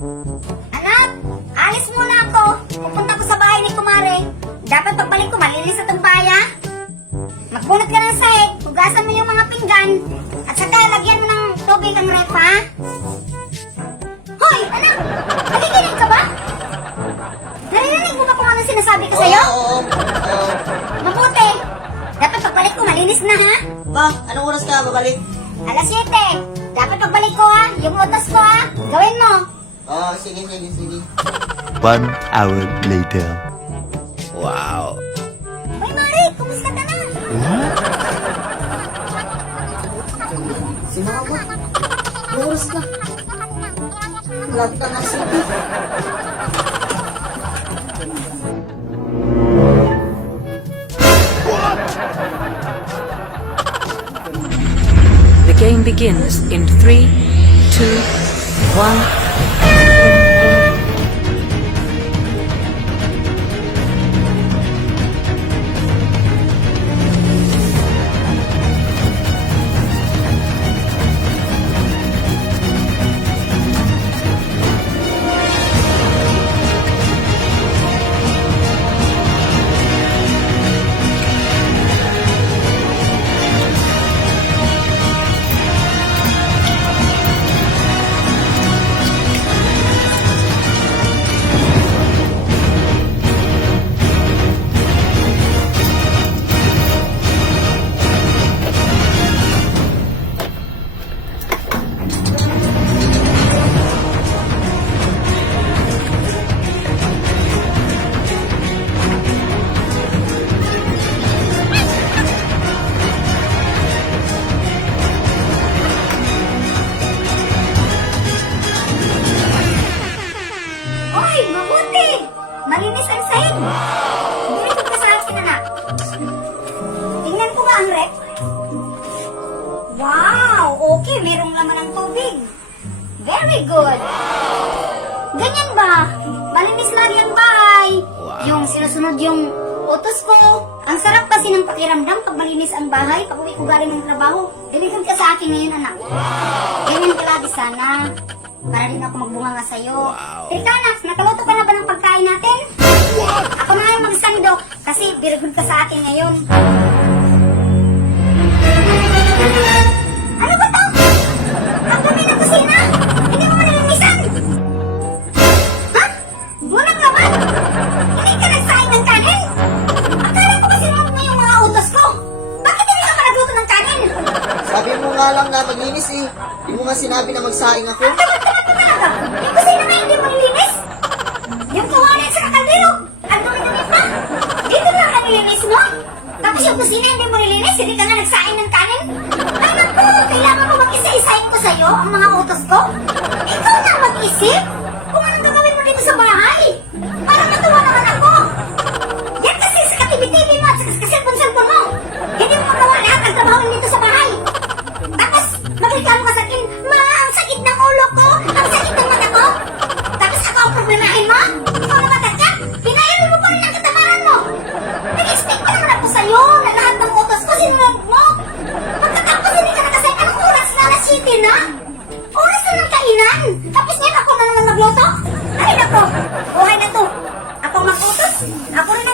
Anak, alis muna ako. Pupunta ko sa bahay ni Kumare. Dapat pagbalik ko, malinis sa tumpaya. Magbunot ka ng sahig, hugasan mo yung mga pinggan, at saka lagyan mo ng tubig ang ref, ha? Hoy, anak! Nakikinig ka ba? Naririnig mo ba kung ano sinasabi ko sa'yo? Oo, oo, oo. Mabuti! Dapat pagbalik ko, malinis na, ha? Ba, anong oras ka babalik? Alas 7. Dapat pagbalik ko, ha? Yung utos ko, ha? Gawin mo. Oh, sige, sige, sige. One hour later. Wow. Hoy, Mari! Kumusta ka na? Sino ako? Boros ka. Lag ka na siya. The game begins in 3, 2, 1... Malinis ang sahig. Bumikot ka sa akin, anak. Tingnan ko ba ang rep? Wow! Okay, merong laman ng tubig. Very good. Ganyan ba? Malinis lagi ang bahay. Yung sinusunod yung utos ko. Ang sarap kasi ng pakiramdam pag malinis ang bahay, pag uwi ko galing ng trabaho. Diligan ka sa akin ngayon, anak. Ganyan ka lagi sana. Para din ako magbunga nga sa'yo. Teka, anak, nakaluto ka na ba ng pagkain natin? Ako na yung magsandok kasi very good ka sa akin ngayon. Maglinis eh. Di mo nga sinabi na magsaing ako. Kusina na hindi mo nilinis? Yung kawanan sa kakaldero? Ang dumi-dumi pa? Dito lang ang nilinis mo? Tapos yung kusina hindi mo nilinis? Hindi ka nga nagsaing ng kanin? Ay naku! Kailangan mo mag-isa-isahin ko sa'yo ang mga utos ko? Ikaw na mag-isip? Tapos ngayon ako na naman magluto? Ay, nako. Buhay na to. Ako mag-utos. Ako rin